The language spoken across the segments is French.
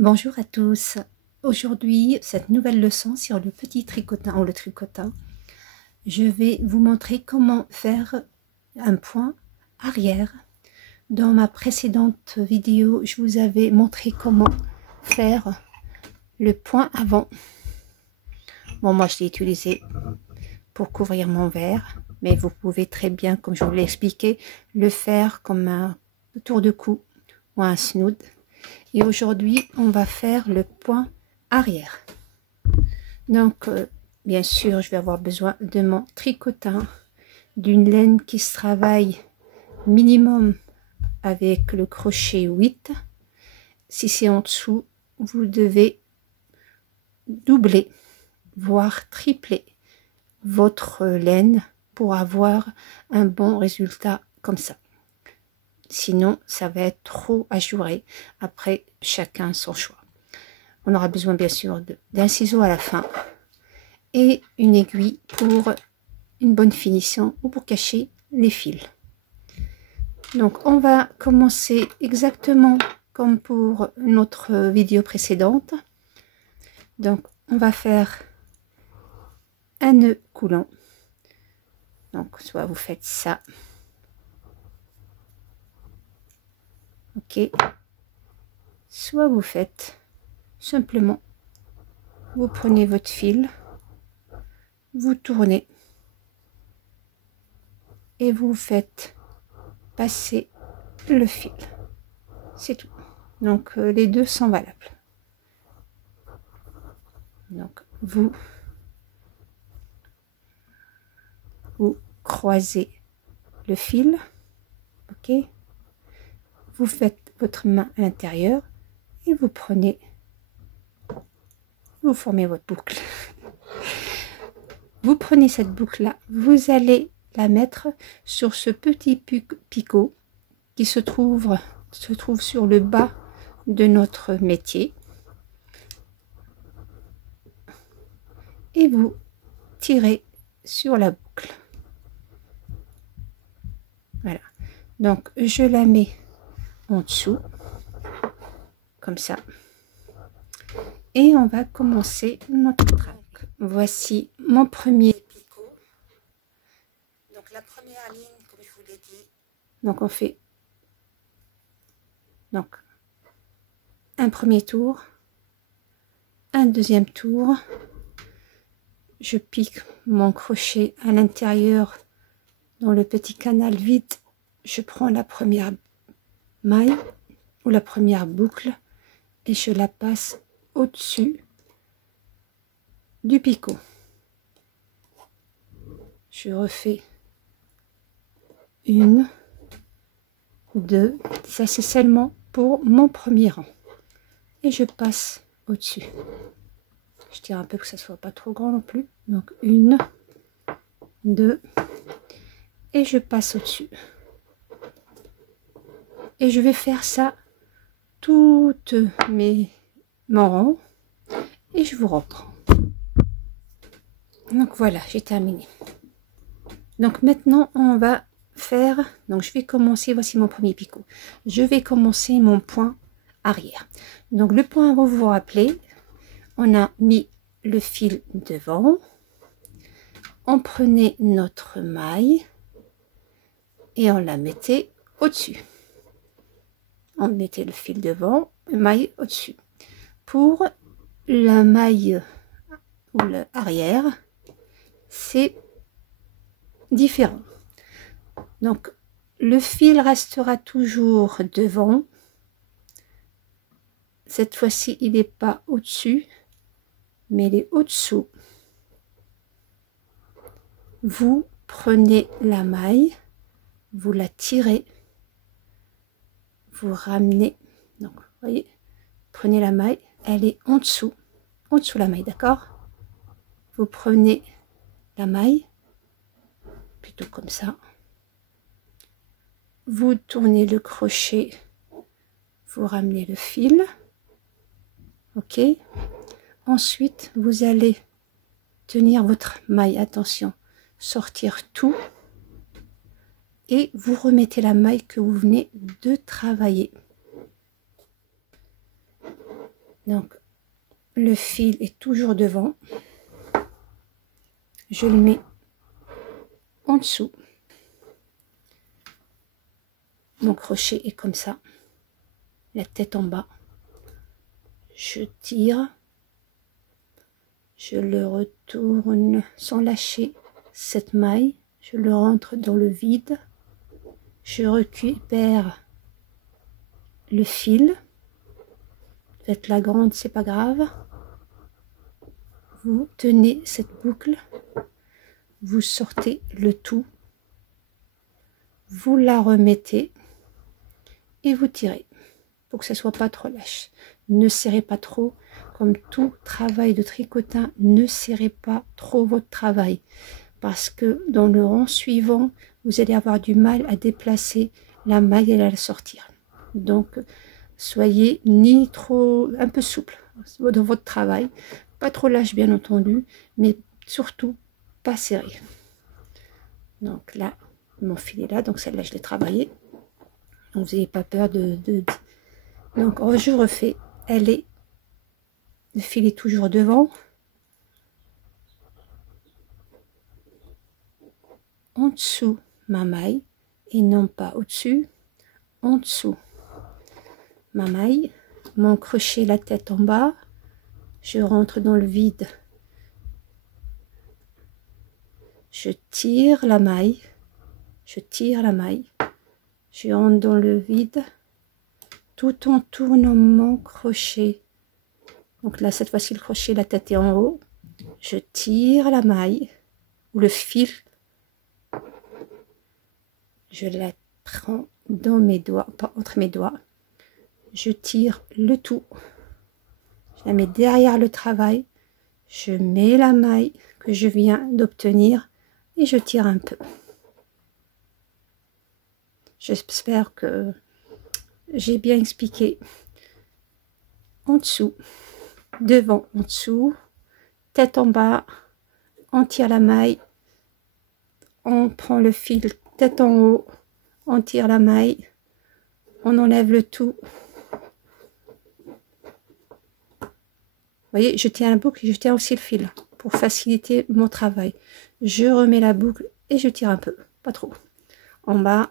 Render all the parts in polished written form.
Bonjour à tous. Aujourd'hui, cette nouvelle leçon sur le petit tricotin ou le tricotin, je vais vous montrer comment faire un point arrière. Dans ma précédente vidéo, je vous avais montré comment faire le point avant. Bon, moi je l'ai utilisé pour couvrir mon verre, mais vous pouvez très bien, comme je vous l'ai expliqué, le faire comme un tour de cou ou un snood. Et aujourd'hui, on va faire le point arrière. Donc, bien sûr, je vais avoir besoin de mon tricotin, d'une laine qui se travaille minimum avec le crochet 8. Si c'est en dessous, vous devez doubler, voire tripler votre laine pour avoir un bon résultat comme ça. Sinon, ça va être trop ajouré. Après, chacun son choix. On aura besoin bien sûr d'un ciseau à la fin et une aiguille pour une bonne finition ou pour cacher les fils. Donc, on va commencer exactement comme pour notre vidéo précédente. Donc, on va faire un nœud coulant. Donc, soit vous faites ça. Ok. Soit vous faites simplement, vous prenez votre fil, vous tournez et vous faites passer le fil. C'est tout. Donc, les deux sont valables. Donc, vous croisez le fil. Ok. Vous faites votre main à l'intérieur et vous prenez, vous formez votre boucle. Vous prenez cette boucle là, vous allez la mettre sur ce petit picot qui se trouve sur le bas de notre métier et vous tirez sur la boucle. Voilà, donc je la mets en dessous comme ça et on va commencer notre travail. Voici mon premier picot. Donc la première ligne, comme je vous l'ai dit, donc on fait donc un premier tour, un deuxième tour, je pique mon crochet à l'intérieur dans le petit canal vide, je prends la première maille ou la première boucle et je la passe au-dessus du picot. Je refais une, deux, ça c'est seulement pour mon premier rang et je passe au-dessus. Je tire un peu que ça soit pas trop grand non plus. Donc une, deux et je passe au-dessus. Et je vais faire ça toutes mon rang et je vous reprends. Donc voilà, j'ai terminé. Donc maintenant on va faire, donc je vais commencer, voici mon premier picot. Je vais commencer mon point arrière. Donc le point avant, vous vous rappelez, on a mis le fil devant, on prenait notre maille et on la mettait au-dessus. On mettait le fil devant, maille au-dessus. Pour la maille ou l'arrière, c'est différent. Donc le fil restera toujours devant. Cette fois-ci, il n'est pas au-dessus, mais il est au-dessous. Vous prenez la maille, vous la tirez, vous ramenez. Donc, vous voyez, prenez la maille, elle est en dessous la maille, d'accord? Vous prenez la maille, plutôt comme ça. Vous tournez le crochet, vous ramenez le fil. Ok. Ensuite, vous allez tenir votre maille, attention, sortir tout et vous remettez la maille que vous venez de travailler. Donc le fil est toujours devant, je le mets en dessous, mon crochet est comme ça, la tête en bas, je tire, je le retourne sans lâcher cette maille, je le rentre dans le vide, je récupère le fil, faites la grande, c'est pas grave, vous tenez cette boucle, vous sortez le tout, vous la remettez et vous tirez pour que ça soit pas trop lâche. Ne serrez pas trop, comme tout travail de tricotin, ne serrez pas trop votre travail parce que dans le rang suivant vous allez avoir du mal à déplacer la maille et à la sortir. Donc soyez ni trop, un peu souple dans votre travail, pas trop lâche bien entendu, mais surtout pas serré. Donc là mon fil est là, donc celle-là je l'ai travaillée, donc vous n'ayez pas peur donc je refais, le fil est toujours devant, en dessous ma maille et non pas au-dessus, en dessous ma maille, mon crochet, la tête en bas, je rentre dans le vide, je tire la maille, je rentre dans le vide tout en tournant mon crochet. Donc là cette fois-ci le crochet, la tête est en haut, je tire la maille ou le fil, je la prends dans mes doigts, pas entre mes doigts, je tire le tout, je la mets derrière le travail, je mets la maille que je viens d'obtenir et je tire un peu. J'espère que j'ai bien expliqué. En dessous, devant, en dessous, tête en bas, on tire la maille, on prend le fil tête en haut, on tire la maille, on enlève le tout. Vous voyez, je tiens la boucle et je tiens aussi le fil pour faciliter mon travail. Je remets la boucle et je tire un peu, pas trop. En bas,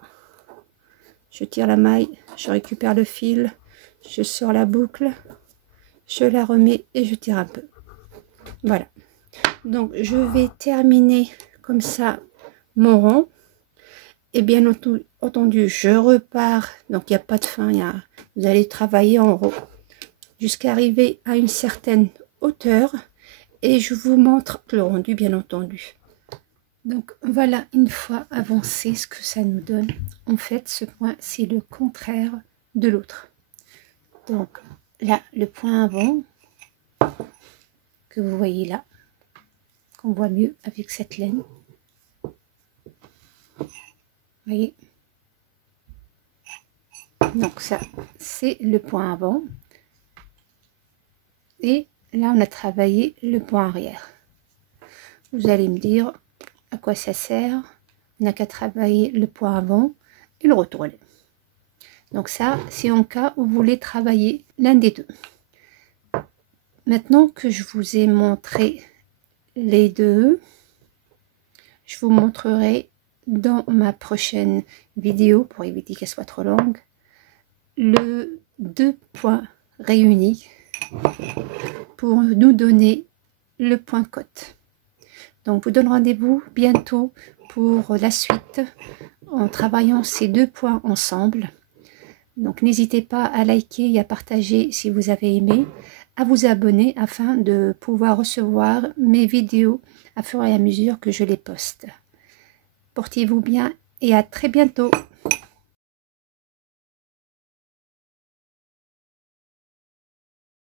je tire la maille, je récupère le fil, je sors la boucle, je la remets et je tire un peu. Voilà. Donc je vais terminer comme ça mon rond. Et bien entendu, je repars. Donc il n'y a pas de fin. Vous allez travailler en rond jusqu'à arriver à une certaine hauteur. Et je vous montre le rendu, bien entendu. Donc voilà, une fois avancé, ce que ça nous donne. En fait, ce point, c'est le contraire de l'autre. Donc là, le point avant, que vous voyez là, qu'on voit mieux avec cette laine. Vous voyez? Donc ça, c'est le point avant. Et là, on a travaillé le point arrière. Vous allez me dire à quoi ça sert. On n'a qu'à travailler le point avant et le retourner. Donc ça, c'est en cas où vous voulez travailler l'un des deux. Maintenant que je vous ai montré les deux, je vous montrerai dans ma prochaine vidéo, pour éviter qu'elle soit trop longue, le deux points réunis pour nous donner le point côte. Donc vous donne rendez-vous bientôt pour la suite en travaillant ces deux points ensemble. Donc n'hésitez pas à liker et à partager si vous avez aimé, à vous abonner afin de pouvoir recevoir mes vidéos à fur et à mesure que je les poste. Portez-vous bien et à très bientôt.